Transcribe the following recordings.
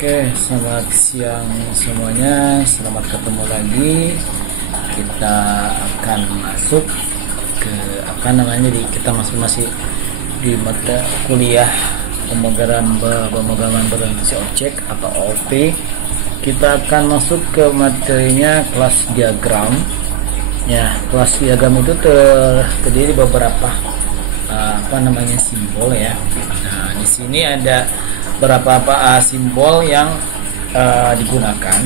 Oke, selamat siang semuanya. Selamat ketemu lagi. Kita akan masuk ke kita masih di mata kuliah pemrograman berorientasi objek atau OP. Kita akan masuk ke materinya kelas diagram. Ya, kelas diagram itu terdiri beberapa simbol ya. Nah, di sini ada beberapa simbol yang digunakan,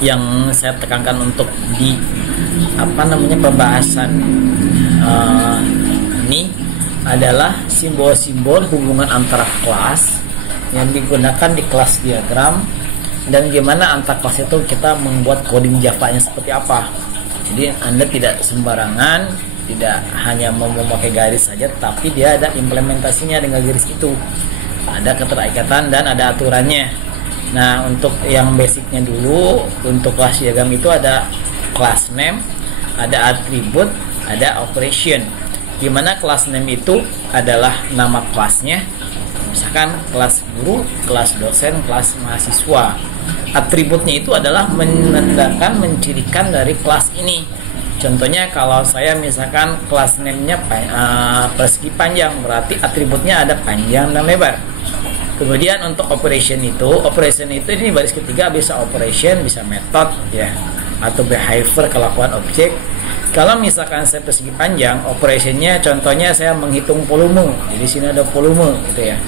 yang saya tekankan untuk di pembahasan ini adalah simbol-simbol hubungan antara kelas yang digunakan di kelas diagram, dan gimana antar kelas itu kita membuat coding Java-nya seperti apa. Jadi Anda tidak sembarangan, tidak hanya memakai garis saja, tapi dia ada implementasinya dengan garis itu. Ada keterikatan dan ada aturannya. Nah, untuk yang basicnya dulu, untuk kelas diagram itu ada class name, ada atribut, ada operation. Gimana class name itu adalah nama kelasnya, misalkan kelas guru, kelas dosen, kelas mahasiswa. Atributnya itu adalah menandakan, mencirikan dari kelas ini. Contohnya kalau saya misalkan kelas name-nya persegi panjang, berarti atributnya ada panjang dan lebar. Kemudian untuk operation itu ini baris ketiga, bisa operation, bisa method ya, atau behavior, kelakuan objek. Kalau misalkan saya persegi panjang, operationnya contohnya saya menghitung volume. Jadi sini ada volume gitu ya.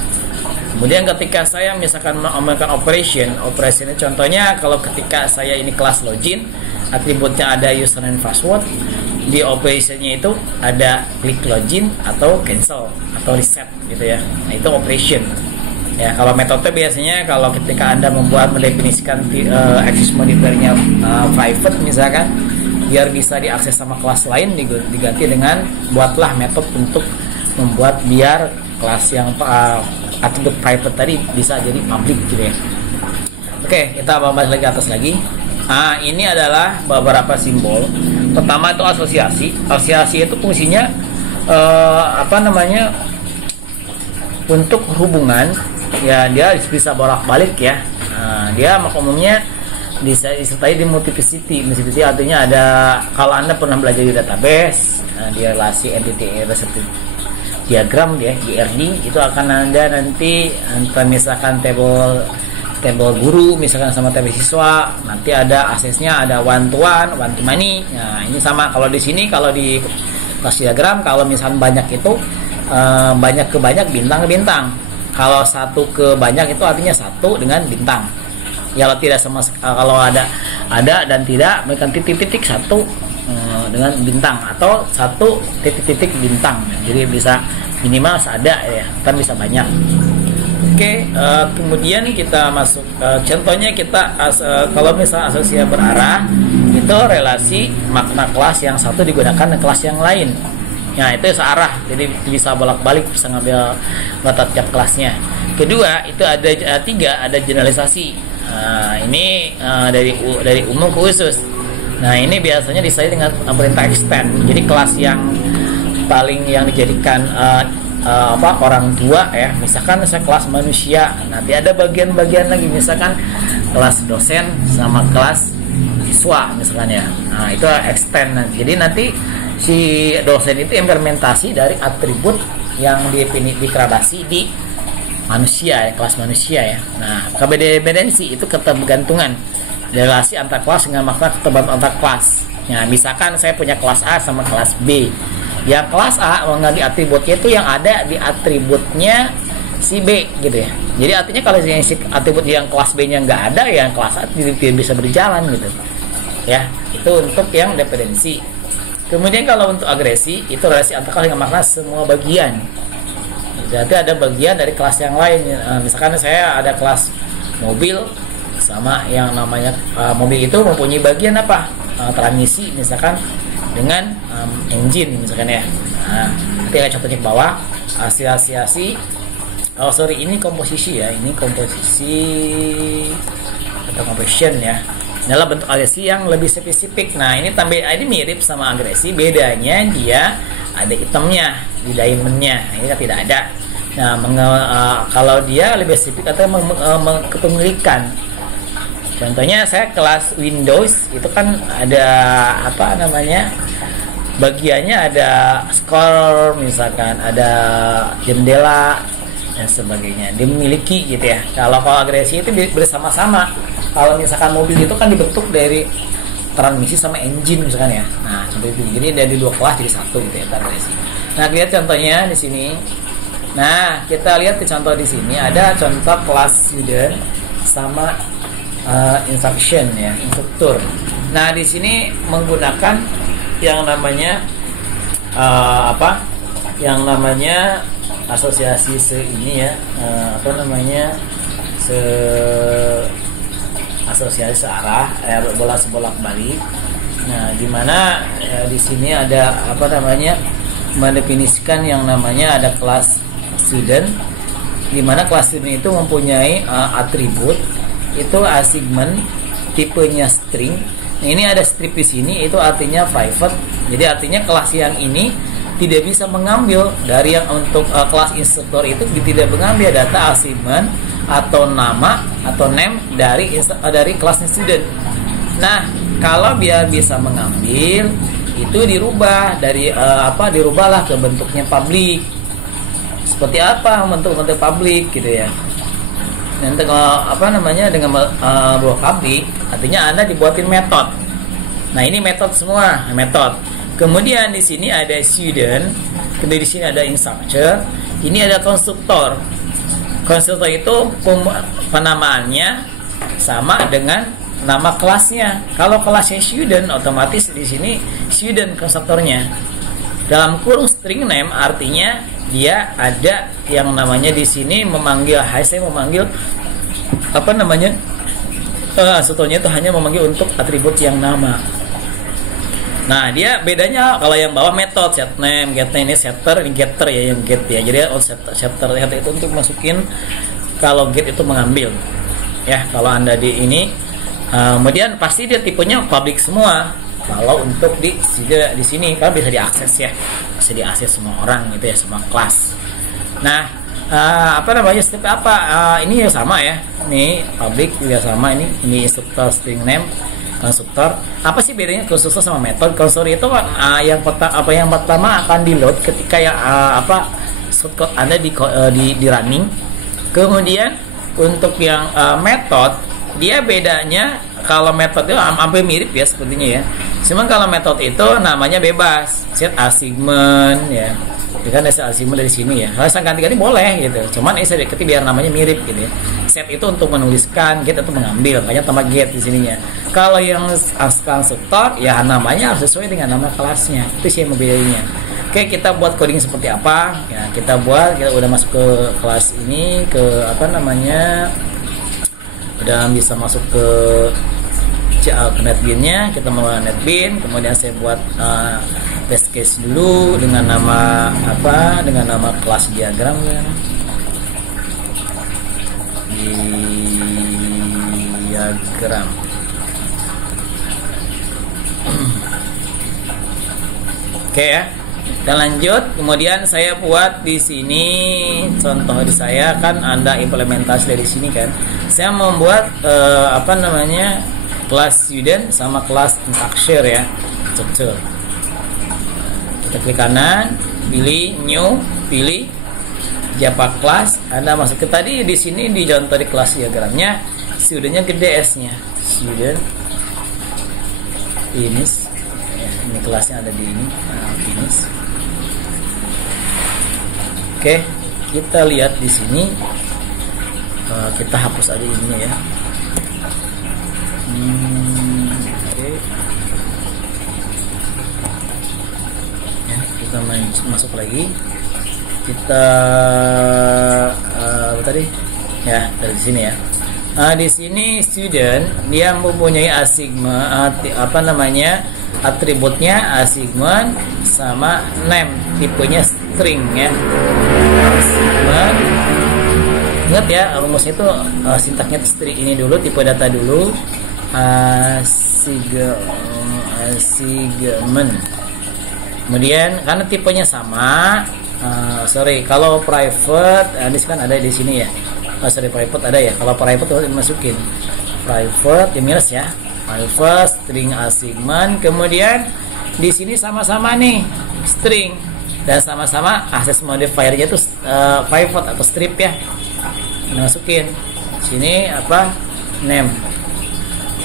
Kemudian ketika saya misalkan melakukan operationnya contohnya kalau ketika saya ini kelas login, atributnya ada user and password. Di operationnya itu ada click login atau cancel atau reset gitu ya. Nah, itu operation. Ya, kalau metode biasanya kalau ketika Anda mendefinisikan access monitornya private misalkan, biar bisa diakses sama kelas lain, diganti dengan buatlah metode untuk membuat biar kelas yang atribut private tadi bisa jadi public gitu ya. Oke, kita bahas lagi atas lagi. Ini adalah beberapa simbol. Pertama itu asosiasi. Asosiasi itu fungsinya untuk hubungan. Ya, dia bisa bolak-balik ya. Dia umumnya disertai di multiplicity. Multiplicity artinya ada, kalau Anda pernah belajar di database, di relasi entity relationship diagram ya, DRD, itu akan Anda nanti misalkan table guru misalkan sama table siswa, nanti ada aksesnya, ada one to many. Nah, ini sama kalau di sini, kalau di kelas diagram, kalau misalkan banyak itu banyak ke banyak, bintang ke bintang. Kalau satu ke banyak itu artinya satu dengan bintang. Ya, kalau tidak kalau ada dan tidak, mereka titik-titik satu dengan bintang, atau satu titik-titik bintang. Jadi bisa minimal ada ya, kan bisa banyak. Oke, kemudian kita masuk contohnya kita kalau misalnya asosiasi berarah, itu relasi makna kelas yang satu digunakan di kelas yang lain. Nah, itu searah, jadi bisa bolak-balik, bisa ngambil mata tiap kelasnya. Kedua, itu ada ada generalisasi. Ini dari umum ke khusus. Nah, ini biasanya disertai dengan perintah extend. Jadi kelas yang paling yang dijadikan orang tua ya, misalkan saya kelas manusia, nanti ada bagian-bagian lagi, misalkan kelas dosen sama kelas siswa misalkan ya. Nah, itu extend. Jadi nanti si dosen itu implementasi dari atribut yang degradasi di manusia ya, kelas manusia ya. Nah, kebedependensi itu ketergantungan relasi antar kelas dengan makna ketergantungan antar kelas. Nah, misalkan saya punya kelas A sama kelas B. Ya, kelas A mengambil atributnya itu yang ada di atributnya si B gitu ya. Jadi artinya kalau si atribut yang kelas B-nya nggak ada, yang kelas A tidak bisa berjalan gitu. Ya, itu untuk yang dependensi. Kemudian kalau untuk agresi, itu relasi antar kelas dengan makna semua bagian. Berarti ada bagian dari kelas yang lain. Misalkan saya ada kelas mobil sama yang namanya mobil itu mempunyai bagian apa? Transmisi misalkan dengan engine misalkan ya. Nah, nanti contohnya ke bawah, asosiasi. Ini komposisi ya. Ini komposisi atau composition ya. Adalah bentuk agresi yang lebih spesifik. Nah, ini mirip sama agresi, bedanya dia ada itemnya di diamondnya. Ini tidak ada. Nah, kalau dia lebih spesifik atau kepemilikan. Contohnya saya kelas Windows itu kan ada apa namanya, bagiannya ada scroll misalkan, ada jendela dan sebagainya, dimiliki gitu ya. Kalau agresi itu bersama-sama. Kalau misalkan mobil itu kan dibentuk dari transmisi sama engine misalkan ya. Nah seperti itu. Jadi dari 2 kelas jadi 1 gitu ya agresi. Nah lihat contohnya di sini. Nah kita lihat contoh di sini ada contoh kelas student sama instruction ya, instruktur. Nah di sini menggunakan yang namanya yang namanya asosiasi ini ya, asosiasi searah bola sebolak balik. Nah di mana di sini ada mendefinisikan yang namanya ada kelas student, di mana kelas student itu mempunyai atribut itu assignment, tipenya string. Nah, ini ada strip di sini, itu artinya private. Jadi artinya kelas yang ini tidak bisa mengambil dari yang untuk kelas instruktur itu, tidak mengambil data assignment atau nama atau name dari kelasnya student. Nah, kalau biar bisa mengambil itu dirubah dari dirubahlah ke bentuknya public. Seperti apa bentuk public gitu ya. Nanti dengan buah public artinya Anda dibuatin metode. Nah, ini metode semua, metode. Kemudian di sini ada student, kemudian di sini ada instructor, ini ada konstruktor. Konstruktor itu penamaannya sama dengan nama kelasnya. Kalau kelasnya student, otomatis di sini student konstruktornya. Dalam kurung string name artinya dia ada yang namanya di sini memanggil, saya memanggil sebetulnya itu hanya memanggil untuk atribut yang nama. Nah dia bedanya kalau yang bawah metode set name, get name, ini setter, ini getter ya, yang get ya. Jadi setter itu untuk masukin, kalau get itu mengambil ya. Kalau Anda di ini kemudian pasti dia tipenya public semua. Kalau untuk di sini kan bisa diakses ya, bisa diakses semua orang gitu ya, semua kelas. Nah step ini ya sama ya, ini public juga sama, ini instruktur string name, konstruktor. Apa sih bedanya konstruktor sama metode? Konstruktor itu yang pertama akan di load ketika yang shortcut Anda di running. Kemudian untuk yang metode, dia bedanya kalau metode itu hampir mirip ya sepertinya ya. Cuman kalau metode itu namanya bebas, set assignment ya. Kan ada assignment dari sini ya. Kalau saya ganti-ganti boleh gitu. Cuman saya dekati biar namanya mirip gitu ya. Set itu untuk menuliskan, get itu mengambil, makanya tambah get di sininya. Kalau yang konstruktor ya namanya harus sesuai dengan nama kelasnya. Itu sih yang membedainnya. Oke, kita buat coding seperti apa? Ya, kita udah masuk ke kelas ini, udah bisa masuk ke NetBeans-nya. Kita mau NetBeans, kemudian saya buat test case dulu dengan nama kelas diagram ya. Diagram. Oke ya. Kita lanjut. Kemudian saya buat di sini contoh di saya kan Anda implementasi dari sini kan. Saya membuat kelas student sama kelas instructor ya. Cocok. Kita klik kanan, pilih new, pilih Java class. Anda masuk ke tadi di sini di contoh di kelas diagramnya, studentnya gede S-nya. Student finish. Ya, ini kelasnya ada di ini. Finish. Oke, kita lihat di sini. Kita hapus aja ini ya. Oke. Ya, kita masuk lagi. Kita tadi ya dari sini ya. Di sini student dia mempunyai assignment atributnya assignment sama name, tipenya string ya. Assignment, ingat ya rumusnya itu sintaknya string ini dulu, tipe data dulu, assignment. Kemudian karena tipenya sama, sorry, kalau private ini kan ada di sini ya. Sorry, private ada ya. Kalau private harus dimasukin private di minus ya. Private string assignment, kemudian di sini sama-sama nih string dan sama-sama access modifier-nya itu private atau strip ya. Masukin sini apa name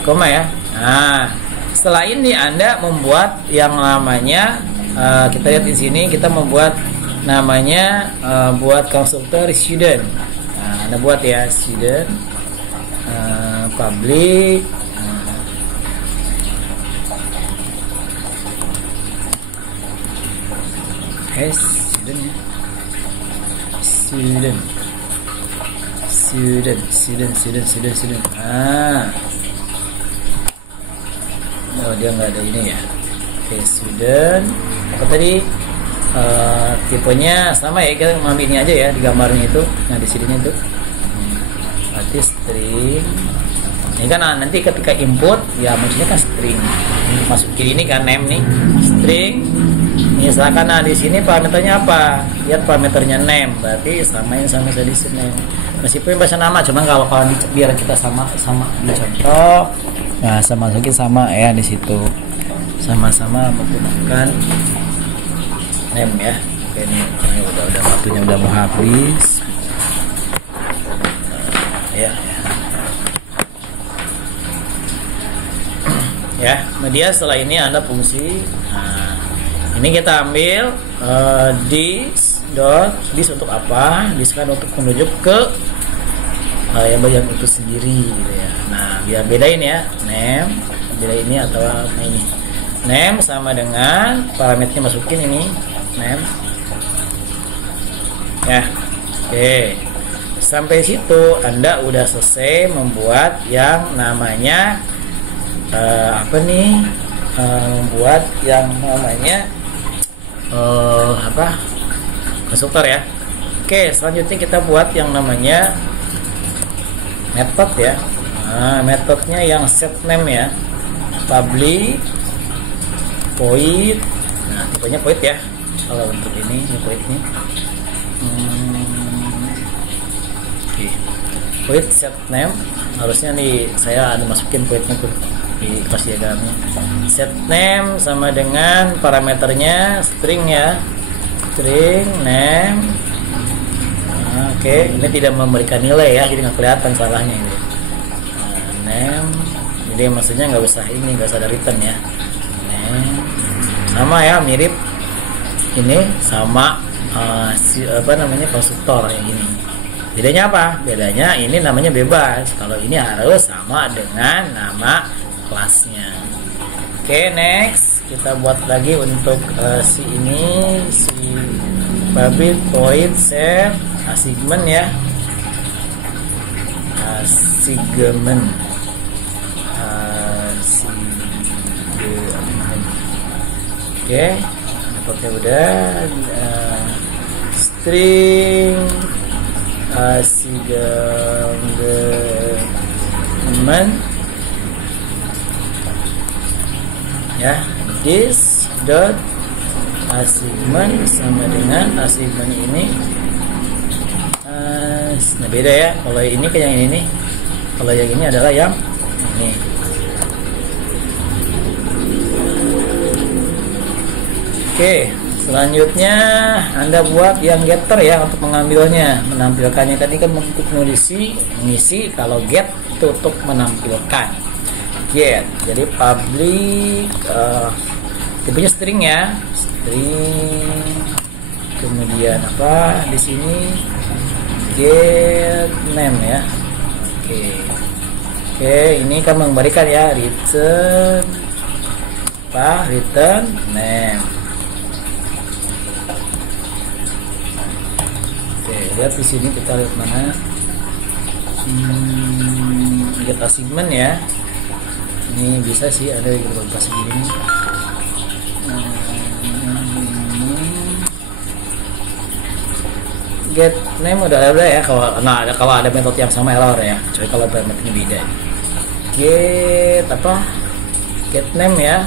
koma ya. Nah, setelah ini Anda membuat yang namanya kita lihat di sini kita membuat namanya buat konstruktor student. Nah, Anda buat ya student public student ya. Student. Oh, dia nggak ada ini ya. Oke, student. Apa tadi? Tipenya sama ya, kita ngambil ini aja ya di gambarnya itu. Nah, di sininya itu. Berarti string. Ini kan nanti ketika input ya maksudnya kan string. Masukin ini kan name nih. String. Misalkan nah di sini parameternya apa? Lihat parameternya name, berarti samain sama saya di sini. Meskipun bahasa nama, cuman kalau biar kita sama di contoh, nah sama masukin sama ya di situ, sama-sama menggunakan name ya. Oke, ini udah waktunya udah mau habis. Ya. Ya, kemudian setelah ini ada fungsi. Ini kita ambil this untuk apa? This kan untuk menuju ke yang bagian itu sendiri gitu ya. Nah, biar bedain ya, name, beda ini atau ini. Name sama dengan parameternya masukin ini, name. Ya. Oke. Sampai situ Anda udah selesai membuat yang namanya membuat yang namanya konstruktor ya. Oke, selanjutnya kita buat yang namanya method ya. Nah, metodenya yang set name ya, public void. Nah, tipenya void ya. Kalau untuk ini void nih. Oke. Void set name harusnya nih saya ada masukin voidnya tuh di kelas diagramnya. Set name sama dengan parameternya string ya, string name. Oke, ini tidak memberikan nilai ya, jadi nggak kelihatan salahnya ini. Name, jadi maksudnya nggak usah ada return ya. Name sama ya, mirip ini sama konstruktor yang ini. Bedanya apa? Bedanya ini namanya bebas, kalau ini harus sama dengan nama kelasnya. Oke, next kita buat lagi untuk si public void set assignment ya, assignment. Oke, metodenya udah. String assignment ya, this dot assignment sama dengan assignment ini. Nah, beda ya, kalau ini ke yang ini, kalau yang ini adalah yang ini. Oke, selanjutnya Anda buat yang getter ya untuk mengambilnya, menampilkannya. Tadi kan untuk mengisi, kalau get itu untuk menampilkan. Get, jadi public tipenya string ya, string. Kemudian apa di sini? Get name ya. Oke, ini kan mengembalikan ya, return name. Oke, lihat di sini, kita lihat mana get assignment ya. Ini bisa sih ada yang berupa segini. Get name udah ada ya, kalau ada metode yang sama error ya, kecuali kalau metodenya beda. Get name ya,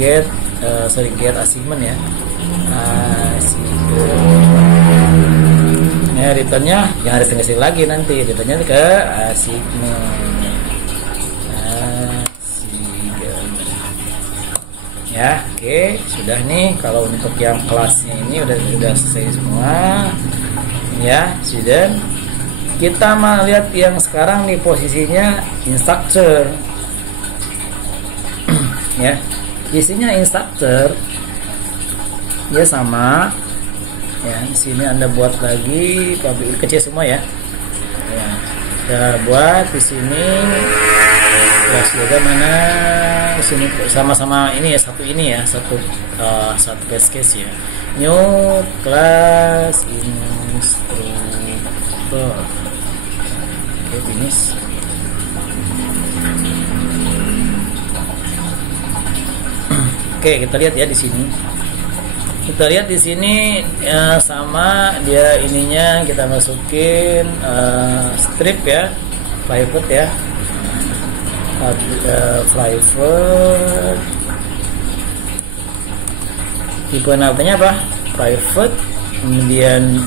get assignment ya, Ya, returnnya jangan return ke lagi, nanti returnnya ke assignment. Ya, oke, sudah nih. Kalau untuk yang kelasnya ini udah selesai semua. Ya, student. Kita mau lihat yang sekarang nih posisinya instructor. Ya, isinya instructor. Ya sama. Ya, di sini Anda buat lagi kecil semua ya. Ya, kita buat di sini. Kelas yoga mana? Di sini sama-sama ini ya, satu base case ya. New class instructor. Oke, finish. Oke, kita lihat ya di sini. Kita lihat di sini ya, sama dia ininya kita masukin strip ya, private ya. Private tipe namanya apa? Private, kemudian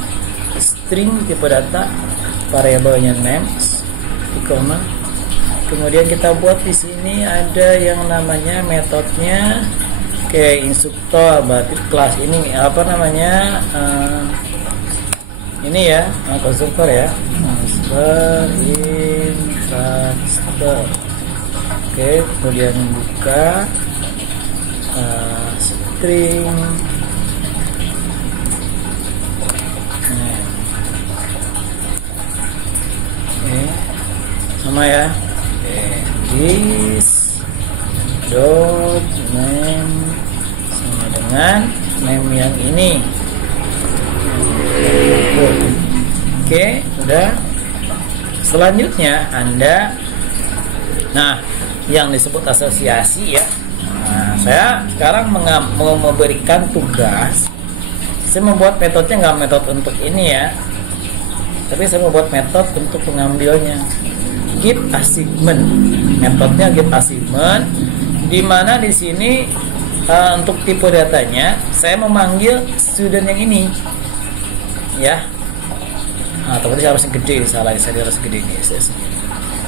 string tipe data, variabelnya names, koma. Kemudian kita buat di sini ada yang namanya metodenya kayak instruktor, berarti kelas ini apa namanya? Ini ya, konstruktor ya, instructor. Oke, kemudian buka string sama ya. This dot name sama dengan name yang ini. Oke, udah. Selanjutnya Anda, nah, yang disebut asosiasi ya. Nah, saya sekarang mau memberikan tugas. Saya membuat metodenya nggak metode untuk ini ya, tapi saya membuat metode untuk pengambilnya. Get assignment, metodenya get assignment, di mana di sini untuk tipe datanya saya memanggil student yang ini, ya. Nah, tapi harus gede, salah saya harus gede nih.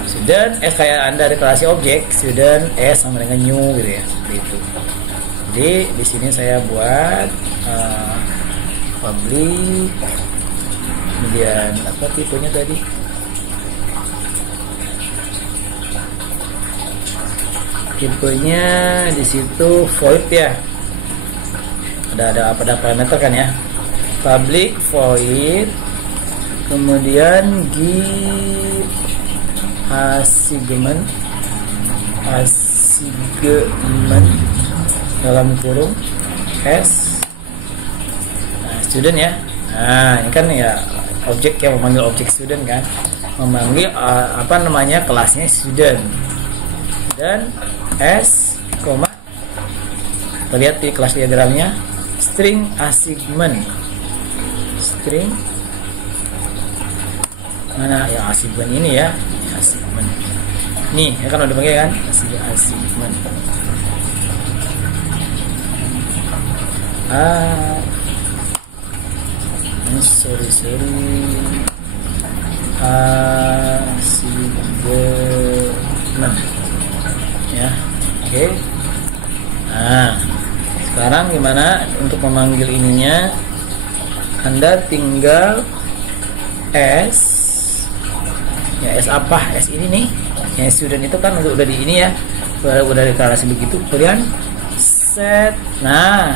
Student kayak Anda deklarasi objek, student sama dengan new gitu ya, seperti itu. Jadi di sini saya buat public, kemudian apa tipenya tadi? Tipenya di situ void ya. Ada parameter kan ya? Public void, kemudian give assignment dalam kurung s student ya. Nah, ini kan ya objek yang memanggil objek student kan, memanggil apa namanya kelasnya student, dan s koma, kita lihat di kelas diagramnya string assignment, string mana ya assignment ini ya, assignment nih ya kan udah pakai kan assignment sorry assignment ya. Oke. Nah, sekarang gimana untuk memanggil ininya? Anda tinggal s ya, s apa? S ini nih yang student itu kan udah di ini ya, udah deklarasi begitu, kemudian set. Nah,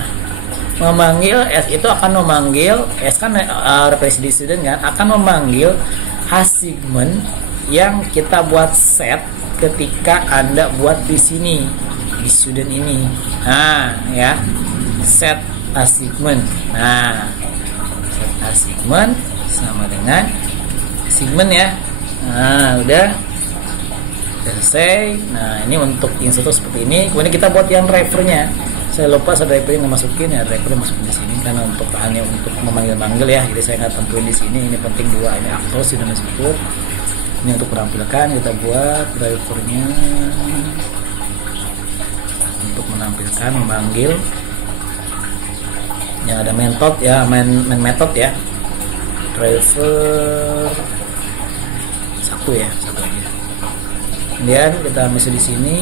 memanggil s itu akan memanggil s kan representasi student kan, akan memanggil assignment yang kita buat set ketika Anda buat di sini di student ini. Nah ya, set assignment. Nah, set assignment sama dengan assignment ya. Nah, udah selesai. Nah, ini untuk instruktur seperti ini. Kemudian kita buat yang drivernya. Saya lupa saya drivernya nggak masukin ya, drivernya masukin di sini karena untuk hanya untuk memanggil ya. Jadi saya nggak tentuin di sini. Ini penting dua, ini aktor dan instruktur. Ini untuk menampilkan, kita buat drivernya untuk menampilkan memanggil Ya, ada method ya, main method ya. Driver satu ya, satu aja. Kemudian kita masih di sini.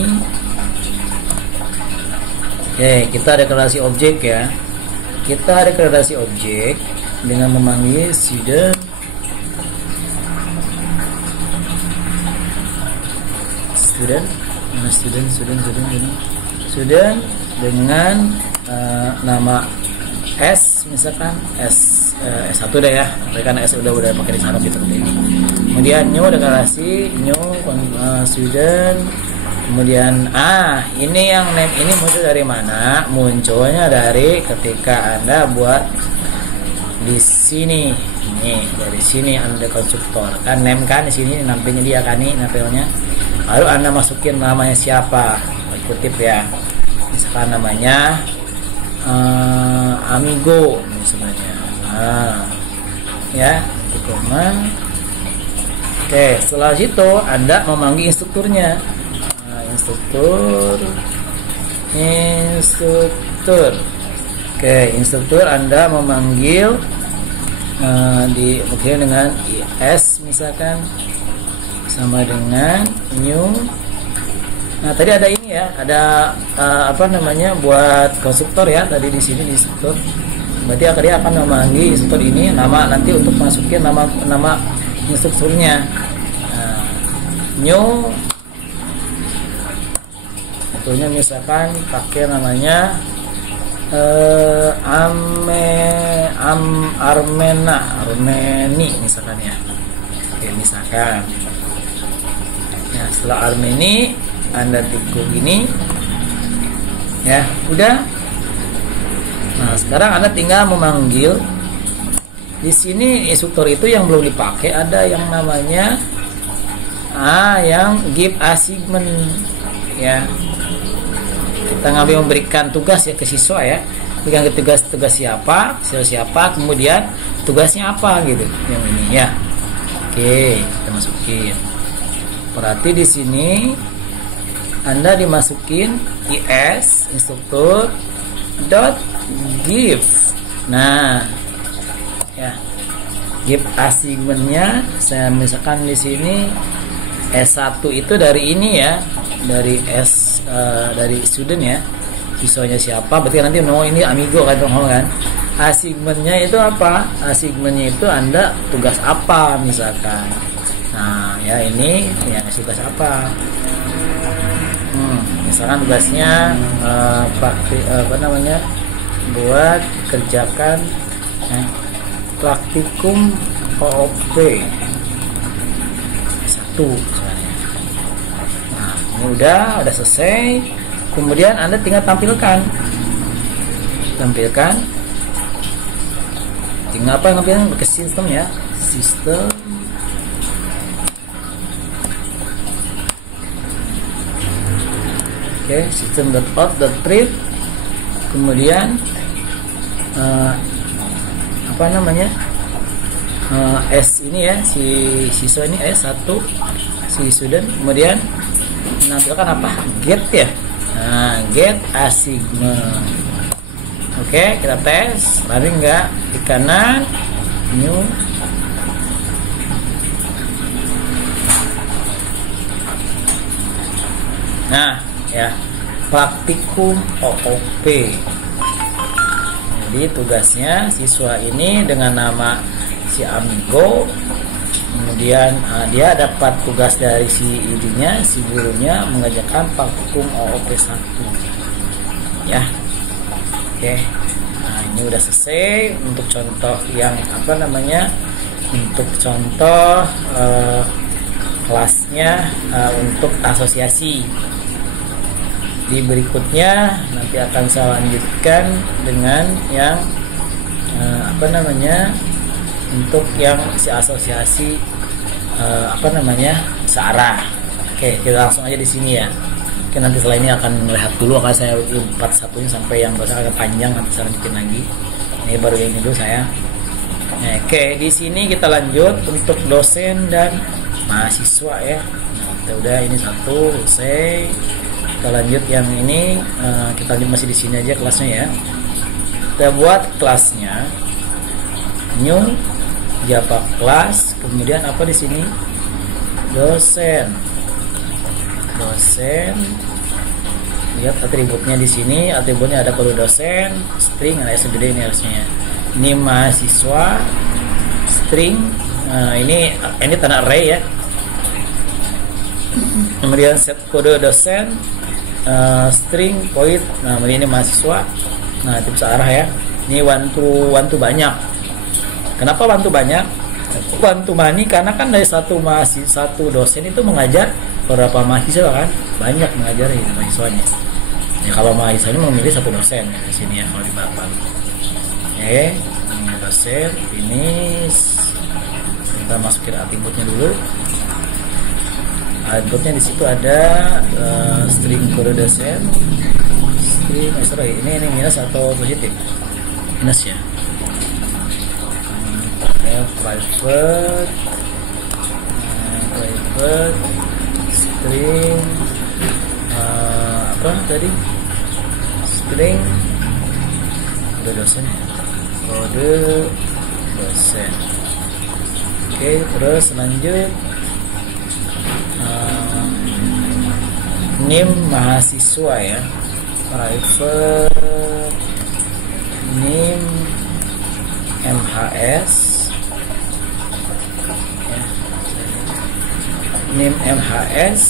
Oke, kita deklarasi objek ya. Kita deklarasi objek dengan memanggil student dengan nama S, misalkan S1 deh ya, karena S udah pakai di sana gitu. Kemudian new deklarasi new student. Kemudian ini yang name ini muncul dari mana? Munculnya dari ketika Anda buat di sini. Nih, dari sini Anda konstruktor. Kan name kan di sini nampilnya dia kan nih nampilnya. Lalu Anda masukin namanya siapa? Kutip ya. Misalkan namanya Amigo misalnya. Ya, koma. Oke, setelah itu Anda memanggil instrukturnya. Instruktur. Oke, instruktur Anda memanggil dengan is misalkan sama dengan new. Nah, tadi ada ini ya, ada buat konstruktor ya, tadi di sini di instruktur. Berarti dia akan memanggil instruktur ini nama nanti untuk masukin nama instrukturnya. New misalkan pakai namanya Armeni misalkan ya. Oke, misalkan ya, setelah Armeni Anda tikuk gini ya, udah. Nah, sekarang Anda tinggal memanggil di sini instruktur itu yang belum dipakai, ada yang namanya yang give assignment ya. Kita ngambil memberikan tugas ya ke siswa ya, berikan tugas siapa, kemudian tugasnya apa gitu, yang ini ya. Oke, kita masukin. Berarti di sini Anda dimasukin is instruktur dot give. Nah, ya, give assignmentnya saya misalkan di sini S1 itu dari ini ya, dari dari student ya, siswanya siapa, berarti nanti ini Amigo kan. Assignmentnya itu apa? Assignmentnya itu Anda tugas apa misalkan. Nah ya, ini ya tugas apa, misalkan tugasnya buat kerjakan praktikum OOP 1 misalnya. Nah, ini udah selesai. Kemudian Anda tinggal tampilkan. Tinggal apa yang tampilkan ke sistem ya. Sistem. Oke, system.out.print. Kemudian S ini ya, si siswa ini S1, si student. Kemudian menampilkan apa? Get ya. Nah, get assignment. Oke, kita tes. Lari enggak? Di kanan new. Nah, ya, praktikum OOP. Jadi tugasnya siswa ini dengan nama si Amigo. Kemudian dia dapat tugas dari si ibunya, si gurunya mengerjakan praktikum OOP 1. Ya. Oke. Nah, ini udah selesai untuk contoh yang untuk contoh kelasnya untuk asosiasi. Di berikutnya nanti akan saya lanjutkan dengan yang untuk yang si asosiasi searah. Oke, kita langsung aja di sini ya. Oke, nanti setelah ini akan melihat dulu, akan saya part satunya sampai yang bahasa agak panjang, nanti saya lanjutin lagi. Ini baru yang dulu saya. Nah, oke, di sini kita lanjut untuk dosen dan mahasiswa ya. Nah, udah ini satu selesai. Kita lanjut yang ini, kita lanjut masih di sini aja kelasnya ya. kita buat kelasnya new Java class, kemudian apa di sini dosen. Lihat atributnya di sini, atributnya ada perlu dosen, string, ada segede ini harusnya. Ini mahasiswa, string, ini tanda array ya. Kemudian set kode dosen, string, void. Nah, ini mahasiswa. Nah, tips arah ya. Ini one to banyak. Kenapa one to banyak? One to many karena kan dari satu dosen itu mengajar berapa mahasiswa kan? Banyak mengajari mahasiswanya. Ya, kalau mahasiswanya memilih satu dosen ya, di sini ya kalau di bawah. Oke, ini dosen, finish. Kita masukin atributnya dulu. Atributnya di situ ada string kode dosen, string, ini minus atau positif? Minus ya. Private, string, apa tadi? String kode dosen. Kode dosen. Oke, terus lanjut. Name mahasiswa ya, private name MHS ya. Name MHS,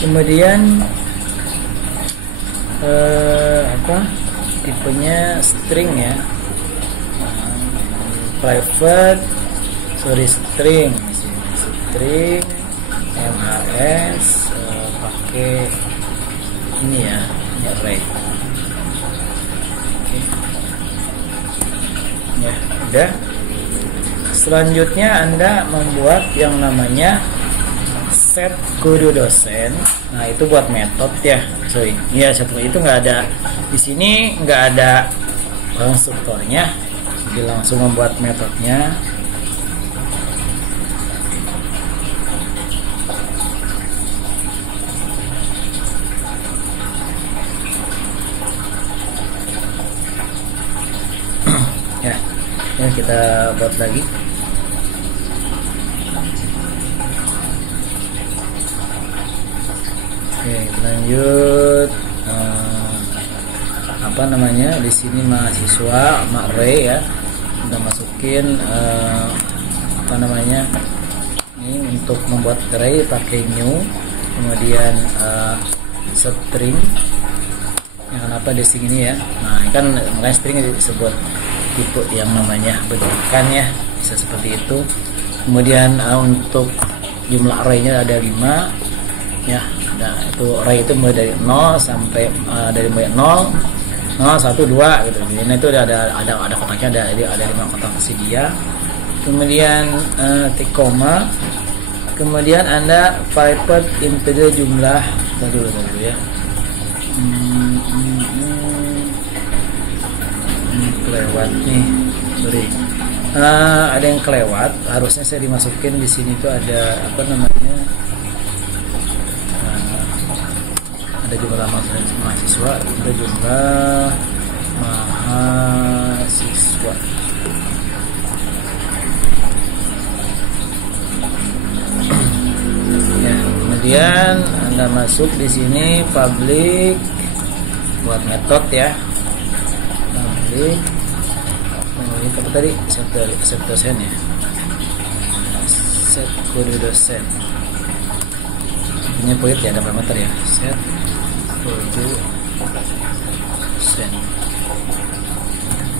kemudian tipenya string ya, private string MHS, pakai ini ya, array. Oke. Ya, udah. Selanjutnya Anda membuat yang namanya set kode dosen. Nah, itu buat metode ya. Iya, itu nggak ada di sini, nggak ada konstruktornya. Jadi langsung membuat metodenya. Ya, kita buat lagi. Oke, lanjut. Apa namanya? Di sini mahasiswa, array ya. Kita masukin apa namanya? Ini untuk membuat array pakai new, kemudian string. Ya, kenapa di sini ya? Nah, ini kan makanya string disebut tipe yang namanya bentukan ya, bisa seperti itu. Kemudian untuk jumlah array-nya ada 5 ya. Nah, itu array itu mulai dari 0 sampai dari mulai 0 1 2 gitu. Jadi itu ada kotaknya, ada 5 kotak tersedia. Kemudian titik koma. Kemudian Anda private integer jumlah dulu ya. Kelewat nih, sorry. Ada yang kelewat, harusnya saya dimasukin di sini tuh ada apa namanya, ada jumlah mahasiswa, ada jumlah mahasiswa. Ya, kemudian Anda masuk di sini public buat metode ya, public. Apa tadi? Set dosen ya. Set kode dosen. Ini void ya, ada parameter ya. Set kode dosen.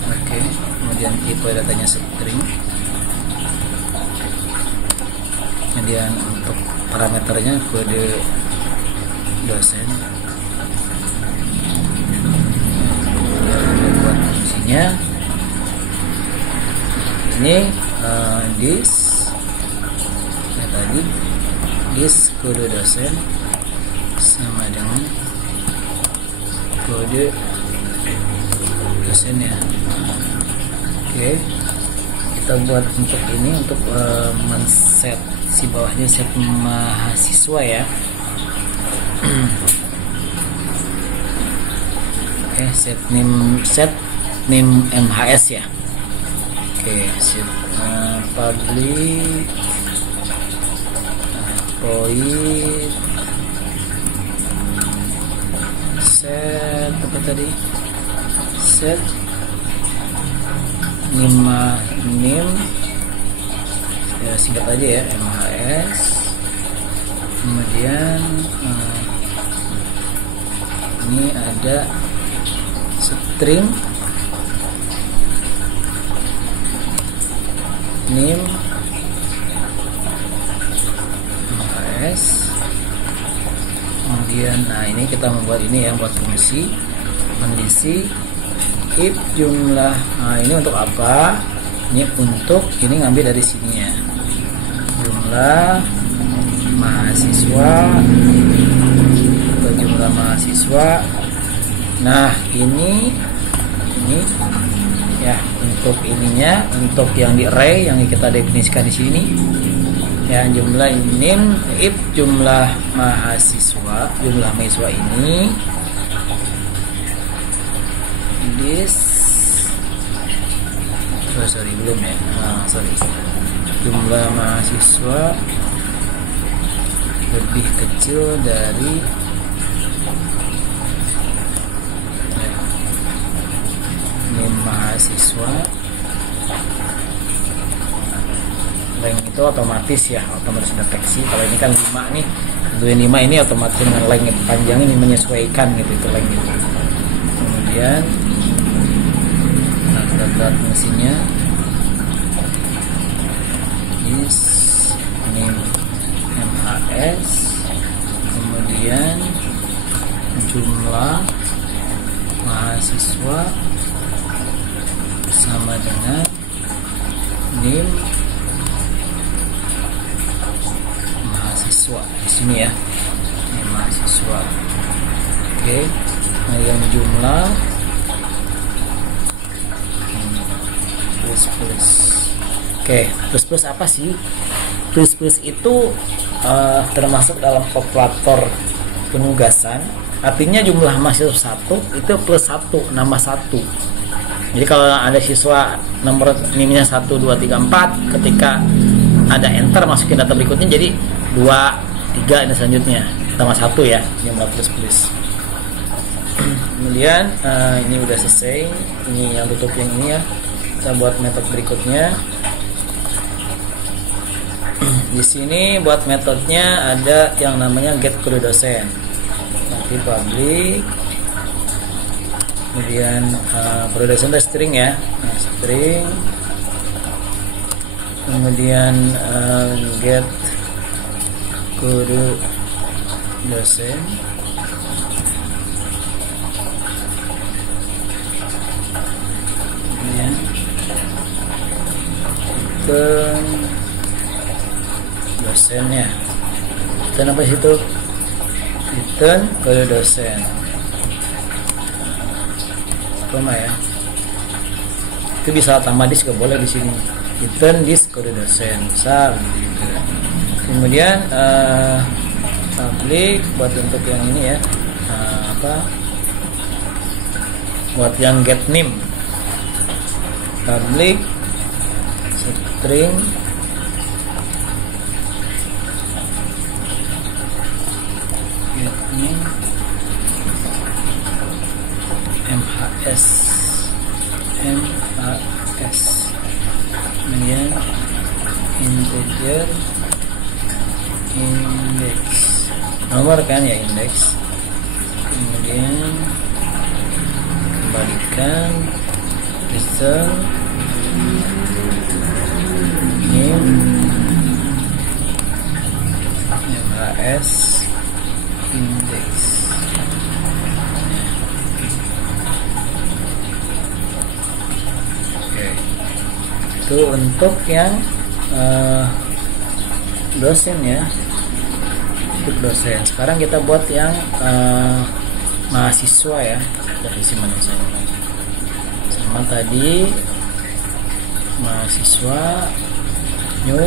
Oke, kemudian tipe datanya string. Kemudian untuk parameternya kode dosen. Buat fungsinya. Ini this ya, tadi this kode dosen sama dengan kode dosen ya. Oke, kita buat untuk ini, untuk men-set si bawahnya, set mahasiswa ya. set name MHS ya. Set public void set apa tadi, set name ya, singkat aja ya, MHS. Kemudian ini ada string name MHS. Kemudian ini kita membuat ini ya, buat fungsi kondisi if jumlah. Ini untuk apa? Ini untuk ini ngambil dari sini ya, jumlah mahasiswa atau jumlah mahasiswa. Nah ini ya untuk ininya, untuk yang di array yang kita definisikan di sini ya, jumlah name if jumlah mahasiswa ini belum ya, jumlah mahasiswa lebih kecil dari name mahasiswa. Length itu otomatis ya, otomatis deteksi. Kalau ini kan 5 nih, 25 ini otomatis dengan length panjang ini menyesuaikan gitu, itu length gitu. Kemudian berat mesinnya is name MHS, kemudian jumlah mahasiswa sama dengan name mahasiswa di sini ya, name mahasiswa. Oke, yang jumlah plus. Oke, plus apa sih? Plus itu termasuk dalam operator penugasan. Artinya jumlah mahasiswa 1 itu plus 1, nambah 1. Jadi kalau ada siswa nomor NIM-nya 1, 2, 3, 4, ketika ada enter masukin data berikutnya jadi 2, 3 ini selanjutnya tambah 1 ya, jumlah plus. Kemudian ini udah selesai. Ini yang tutup yang ini ya. Kita buat metode berikutnya. Di sini buat metodenya ada yang namanya get kode dosen. Nanti public. Kemudian kode dosen itu string ya, string. Kemudian get kode dosen. Kemudian dosennya, return apa situ? Return kode dosen, koma ya. Itu bisa tambah disk, boleh di sini. Return disk kode dosen, misal gitu. Kemudian public buat untuk yang ini ya, buat yang get name, public string get name MHS, kemudian integer index, nomor kan ya, index. Kemudian kembalikan result name MHS index. Oke, itu untuk yang dosen ya, untuk dosen. Sekarang kita buat yang mahasiswa ya, dari manusia sama tadi. Mahasiswa new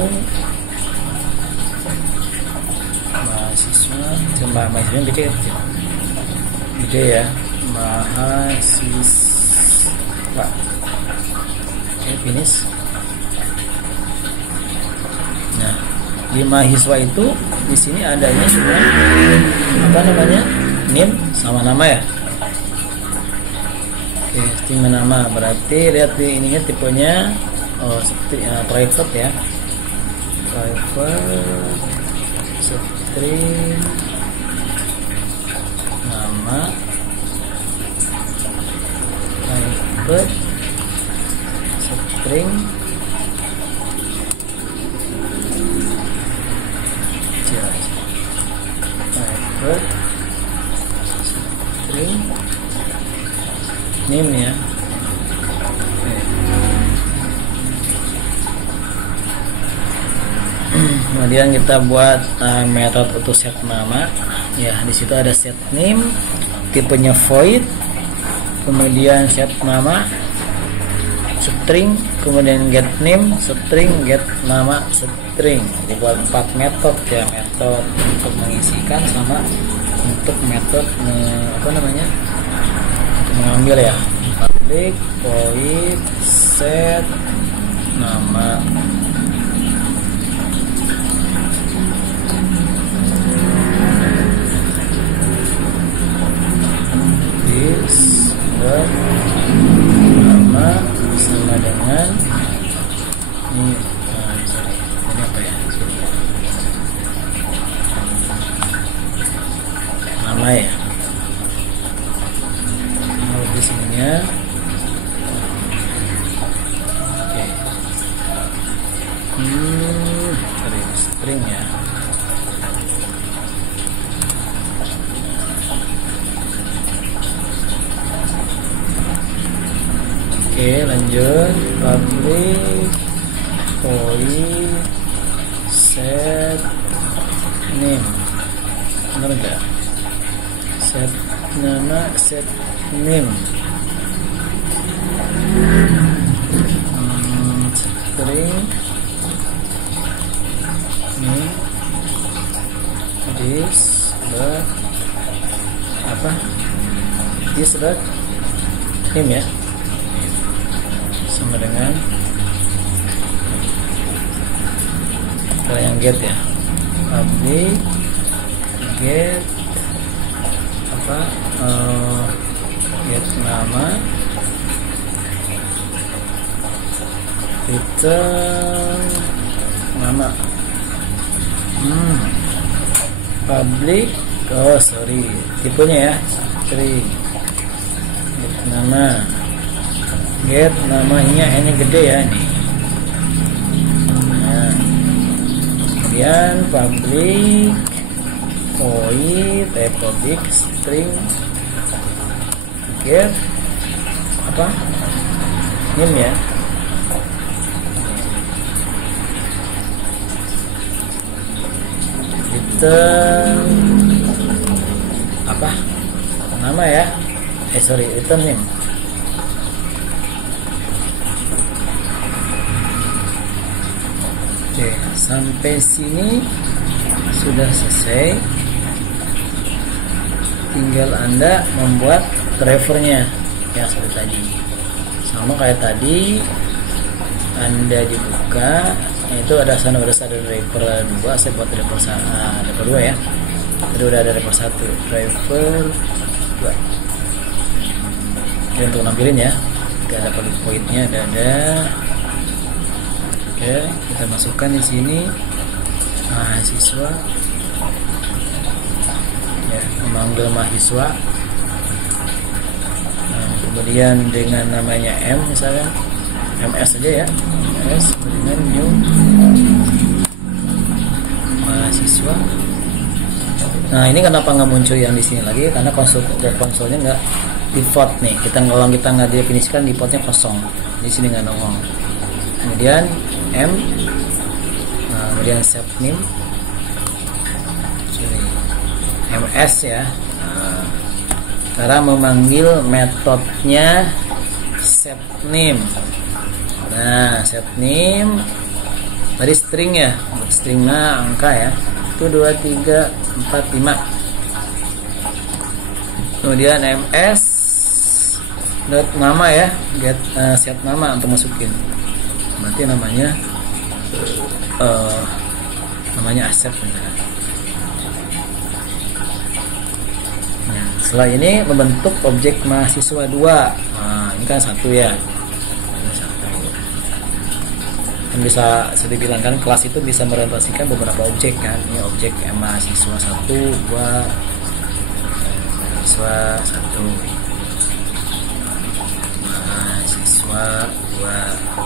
mahasiswa, coba mahasiswa gede ya, mahasiswa. Oke, finish. Nah, di mahasiswa itu di sini adanya semua apa namanya, NIM sama nama ya. Oke, string nama berarti lihat di ininya tipenya private ya, private string nama, private string private string name ya. Kemudian kita buat metode untuk set nama ya. Di situ ada set name, tipenya void, kemudian set nama string, kemudian get name string, get nama string. Dibuat 4 metode ya, metode untuk mengisikan sama untuk metode apa namanya, untuk mengambil ya, public void set nama. Nama sama dengan ini, ini apa ya, nama ya, mau di sininya. Oke, string ya. Oke, lanjut. Public void set name. Benar enggak? Set nama, set name. String name. This dot apa? This dot name ya. Sama dengan kalau yang get ya, public get apa, get nama, return nama. Public, oh sorry, tipenya ya, string get nama, get namanya ini gede ya ini. Nah, kemudian public void public string get apa, name ya. Return apa, nama ya, sorry, return name. Oke, sampai sini sudah selesai. Tinggal Anda membuat drivernya ya, seperti tadi. Sama kayak tadi, Anda dibuka, itu ada driver 2, saya buat driver 2 ya. Tadi udah ada driver 1, driver 2. Jadi untuk nampilin ya, tidak ada poinnya, ada. Oke, kita masukkan di sini mahasiswa ya, memanggil mahasiswa. Nah, kemudian dengan namanya M misalnya, MS aja ya, MS dengan new mahasiswa. Nah, ini kenapa nggak muncul yang di sini lagi, karena konsolnya nggak default nih. Kita nggak definisikan, defaultnya kosong, di sini nggak nongol. Kemudian M, nah, kemudian set name, MS ya. Nah, cara memanggil metodenya set name. Nah, set name tadi string ya, stringnya angka ya, itu 2, 3, 4, 5. Kemudian MS Get nama ya, get set nama untuk masukin. Berarti namanya asset. Nah, setelah ini membentuk objek mahasiswa 2. Nah, ini kan 1 ya. Ini 1. Kan bisa dibilang kan kelas itu bisa merepresentasikan beberapa objek kan. Ini objek mahasiswa 1, 2, mahasiswa 1, mahasiswa 2.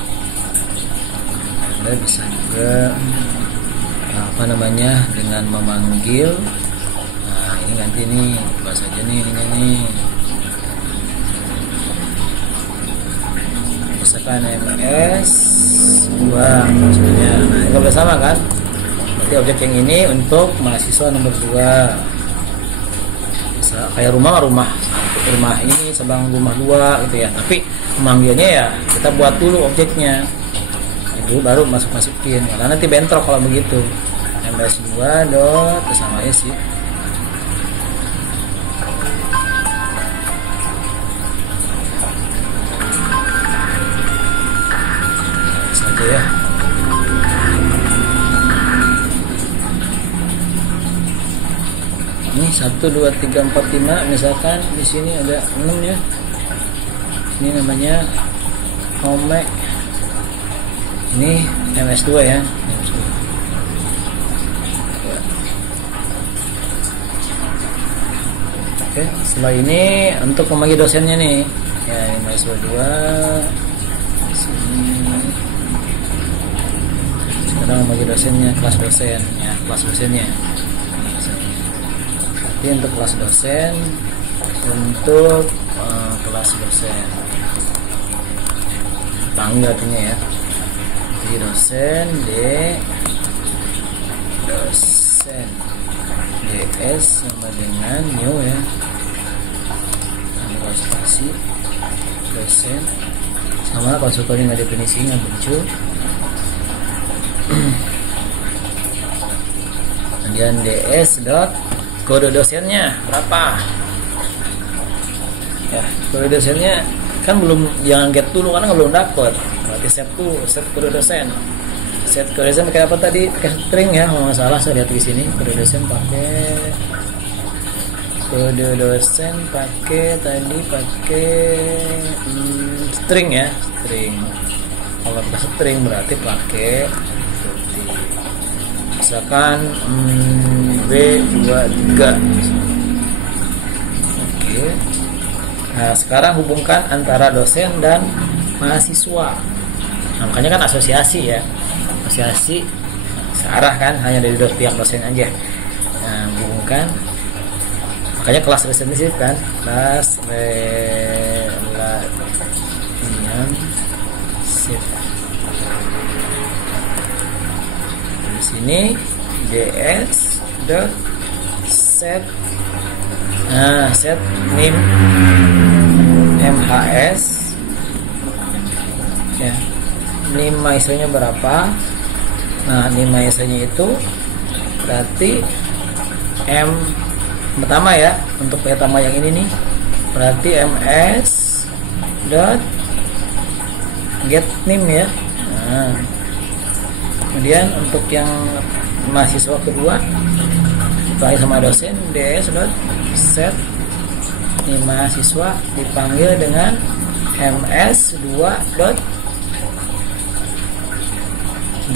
Anda bisa juga dengan memanggil. Nah, ini ganti nih, bahas aja nih ininya nih. Misalkan MS 2 maksudnya. Nah, ini udah sama kan? Berarti objek yang ini untuk mahasiswa nomor 2. Bisa kayak rumah ini sebang rumah 2 gitu ya. Tapi memanggilnya ya kita buat dulu objeknya. Itu baru masukin. Karena nanti bentrok kalau begitu. MS2 dot sama aja sih. Saja ya. Ini 1 2 3 4 5 misalkan di sini ada 6 ya. Ini namanya home. Ini MS2 ya. Oke, setelah ini untuk memanggil dosennya nih. Ya, ini mahasiswa 2 sini. Sekarang memanggil dosennya, kelas dosen ya, kelas dosennya. Berarti untuk kelas dosen, kelas dosen. Panggil artinya ya. Di dosen, dosen. DS sama dengan new ya. Konsultasi dosen sama konsultannya nggak definisi nggak muncul. Kemudian DS dot kode dosennya berapa ya, kode dosennya kan belum, jangan get dulu karena belum dapat. Berarti set kode dosen. Set kode dosen pakai apa tadi? Pakai string ya, kalau nggak salah saya lihat di sini. Kode dosen pakai string ya, string. Kalau kita string berarti pakai misalkan B23. Oke. Nah, sekarang hubungkan antara dosen dan mahasiswa. Nah, makanya kan asosiasi ya. Asosiasi searah kan, hanya dari pihak dosen aja. Nah, hubungkan. Makanya kelas relationship kan, kelas relationship. Di sini ds dot set, nah set name MHS ya, name mahasiswanya berapa. Nah, name mahasiswanya itu berarti M pertama ya, untuk pertama yang ini nih berarti MS dot get name ya. Nah, kemudian untuk yang mahasiswa kedua dipanggil sama dosen ds dot set ini mahasiswa dipanggil dengan ms2 dot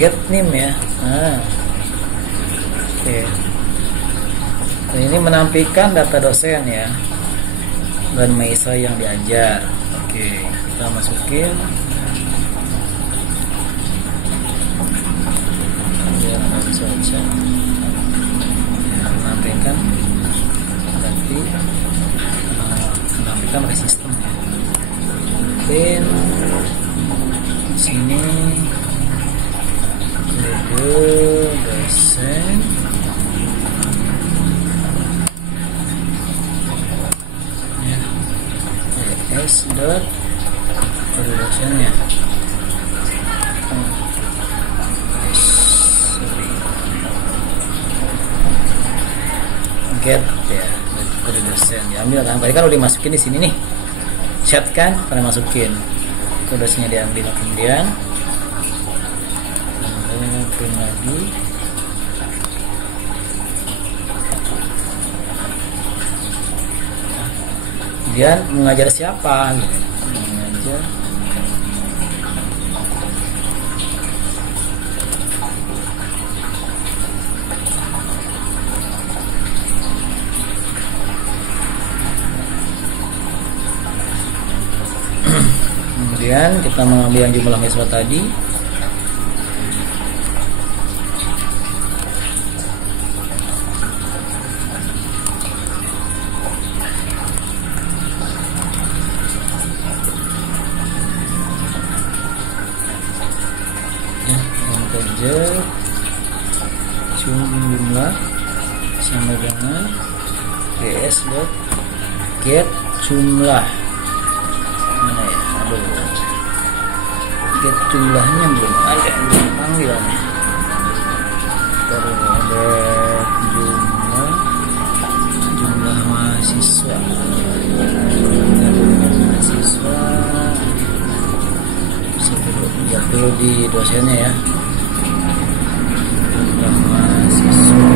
get name ya. Nah, oke. Nah, ini menampilkan data dosen ya dan mahasiswa yang diajar. Oke, kita masukin ya, langsung saja ya, menampilkan berarti menampilkan pakai sistem ya. Mungkin sini kode dosen S dot kode dosennya get ya, kode dosen diambil kan, tadi kan udah dimasukin di sini nih. chat kan, kalian masukin kodenya, diambil kemudian print lagi. Kemudian mengajar siapa gitu. Mengajar kemudian kita mengambil yang jumlah siswa tadi, integer jumlah sama dengan ds.get jumlah. Mana ya? Aduh, get jumlahnya belum ada, belum panggilannya. Terus ada jumlah mahasiswa. Lihat dulu di dosennya ya. Jumlah mahasiswa.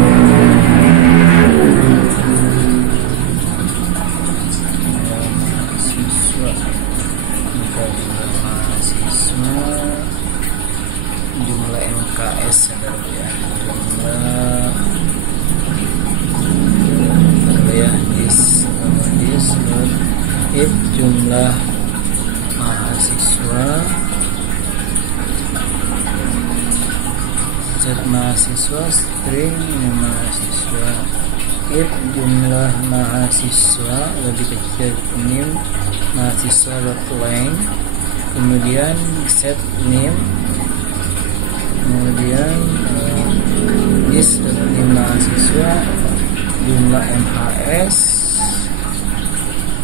Jumlah MKS saudara ya, if jumlah mahasiswa set mahasiswa string mahasiswa, if jumlah mahasiswa lebih kecil name mahasiswa length, kemudian set name, kemudian this name mahasiswa, jumlah MHS,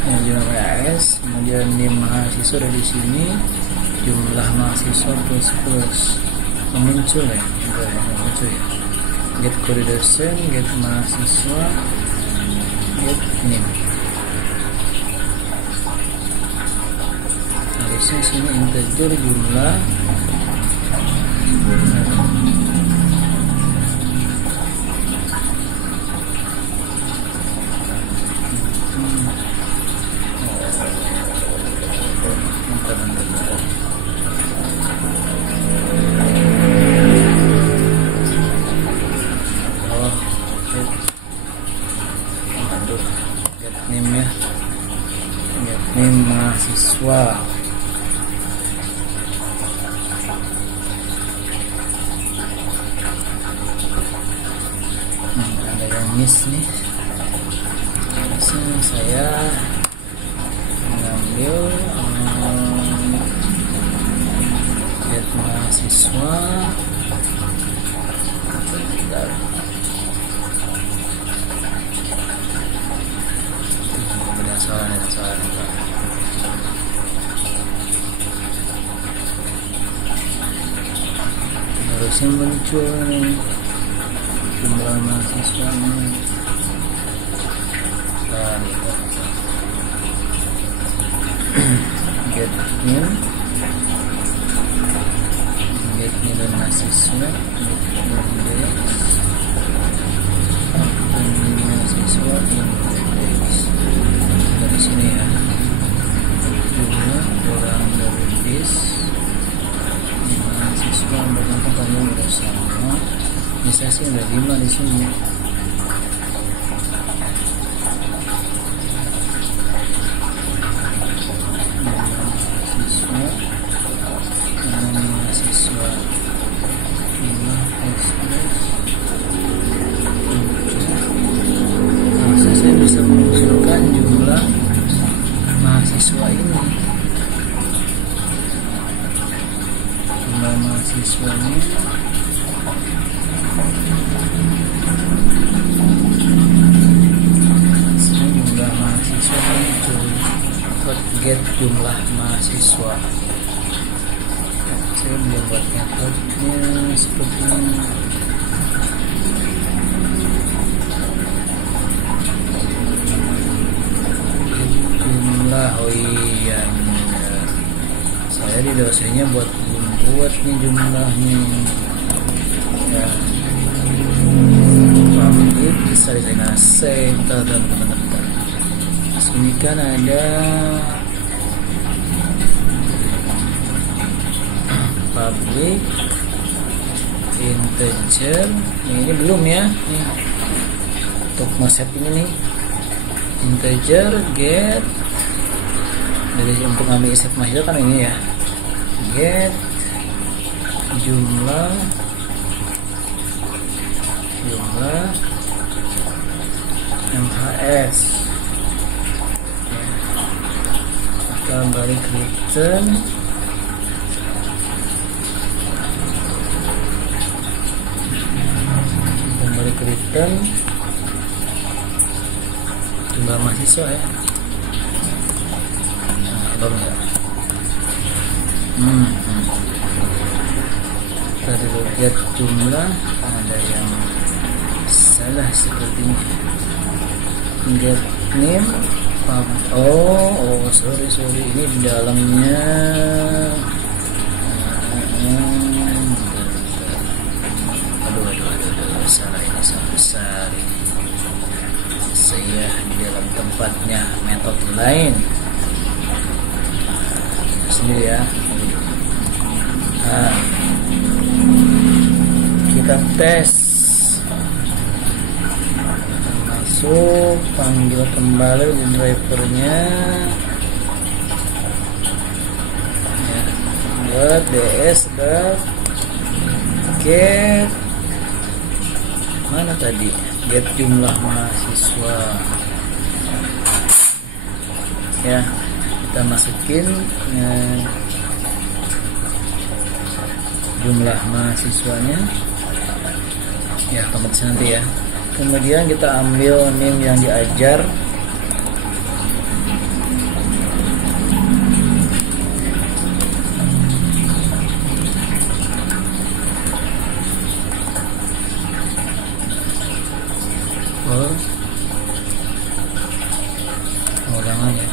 jumlah MHS, kemudian name mahasiswa ada di sini, jumlah mahasiswa plus muncul ya, muncul ya. Get kode dosen, get mahasiswa, get name. Harusnya sini integer jumlah. Get name ya, get name mahasiswa. Ada yang miss nih. Sini saya mengambil get mahasiswa. Harusnya muncul nih jumlah mahasiswanya. Get name dan mahasiswa, mahasiswa dari sini ya, jumlah kurang dari this mahasiswa bergantung kamu udah sama, bisa sih ada 5 di sini. Saya bisa mengusulkan jumlah mahasiswa ini, jumlah mahasiswanya jumlah mahasiswa itu get jumlah mahasiswa. Saya belum buat metodenya seperti ini. Oh iya, saya di dosennya buat nih jumlahnya ya. Pabrik bisa disengaja. Bentar. Sini kan ada public integer. Ini belum ya nih. Untuk set ini nih integer get. Jadi untuk ngambil set mahasiswa kan ini ya, get jumlah MHS. Kita balik return jumlah mahasiswa ya. Belum ya. Kita lihat jumlah, ada yang salah sepertinya. Get name, sorry ini di dalamnya. Aduh, salah ini. Saya di dalam tempatnya metode lain. Sini ya. Nah, kita tes. Masuk, panggil kembali di drivernya. Ya, buat ds get mana tadi? Get jumlah mahasiswa. Ya, kita masukin jumlah mahasiswanya ya, otomatis nanti ya. Kemudian kita ambil NIM yang diajar. Ulangan ya.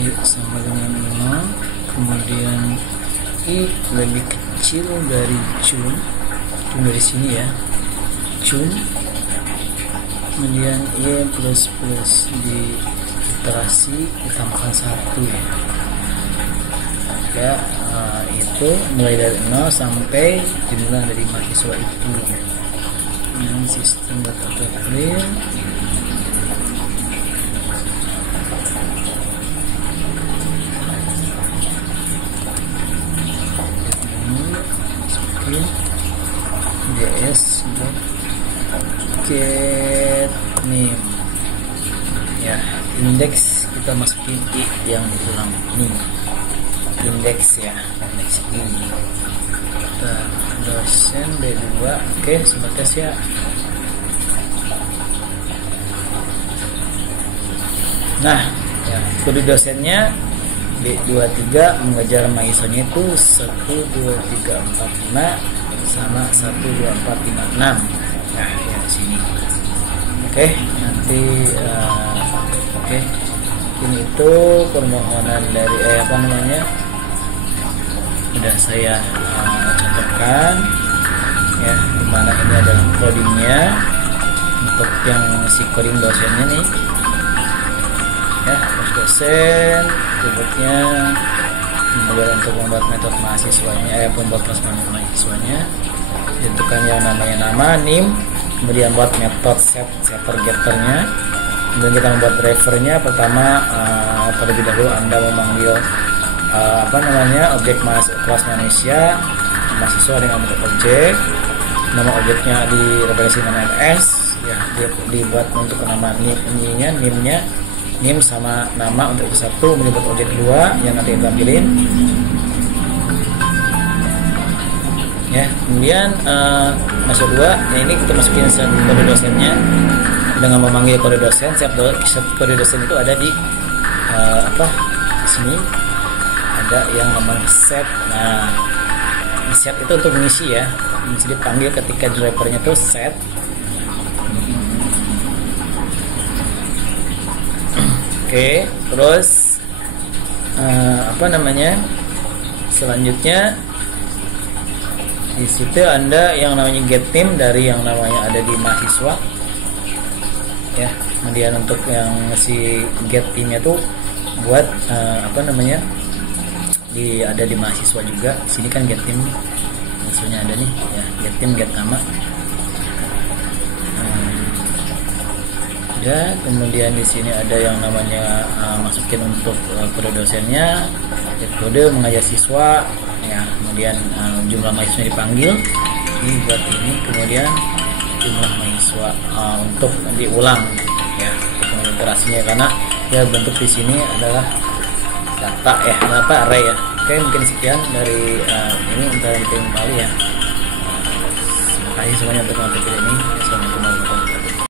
I sama dengan 0, kemudian I lebih kecil dari Jun dari sini ya, Jun, kemudian I plus di iterasi ditambahkan 1 ya. Itu mulai dari 0 sampai jumlah dari mahasiswa itu. Yang sistem data clear. ds get name ya, indeks kita masukin I yang diulang nih, indeks ya, indeks I. Kita dosen B2, oke, sebatas ya. Nah ya, kode dosennya D23 mengejar mahasiswanya itu 1, 2, 3, 4, 5 sama 1, 2, 4, 5, 6. Nah ya sini. Oke, nanti ini itu permohonan dari sudah saya contohkan ya, dimana ini adalah codingnya untuk yang si coding dosennya nih ya, dosen berikutnya untuk membuat metode mahasiswanya, membuat kelas mahasiswanya, tentukan yang namanya nama, NIM, kemudian buat metode setter getternya, kemudian kita membuat drivernya. Pertama terlebih dahulu Anda memanggil objek kelas mahasiswa dengan bentuk objek, nama objeknya direferensi nama ls ya, dibuat untuk nama NIM-nya NIM sama nama untuk satu, menyebut objek kedua yang nanti ditampilin ya. Kemudian masuk 2 ya, ini kita masukin kode dosennya dengan memanggil kode dosen. Kode dosen itu ada di sini ada yang namanya set. Nah, set itu untuk mengisi ya, bisa dipanggil ketika drivernya itu set. Oke, terus selanjutnya di situ Anda yang namanya get team dari yang namanya ada di mahasiswa ya. Kemudian untuk yang si get teamnya tuh buat ada di mahasiswa juga. Di sini kan get team maksudnya ada nih ya, get team, get nama. Kemudian di sini ada yang namanya masukin untuk kode dosennya, kode mengajar siswa ya. Kemudian jumlah mahasiswa dipanggil ini buat ini, kemudian jumlah mahasiswa untuk diulang ya, untuk monitorasinya, karena ya bentuk di sini adalah data ya, array ya. Oke, mungkin sekian dari ini untuk yang kembali ya. Terima kasih semuanya untuk nonton video ini. Assalamualaikum.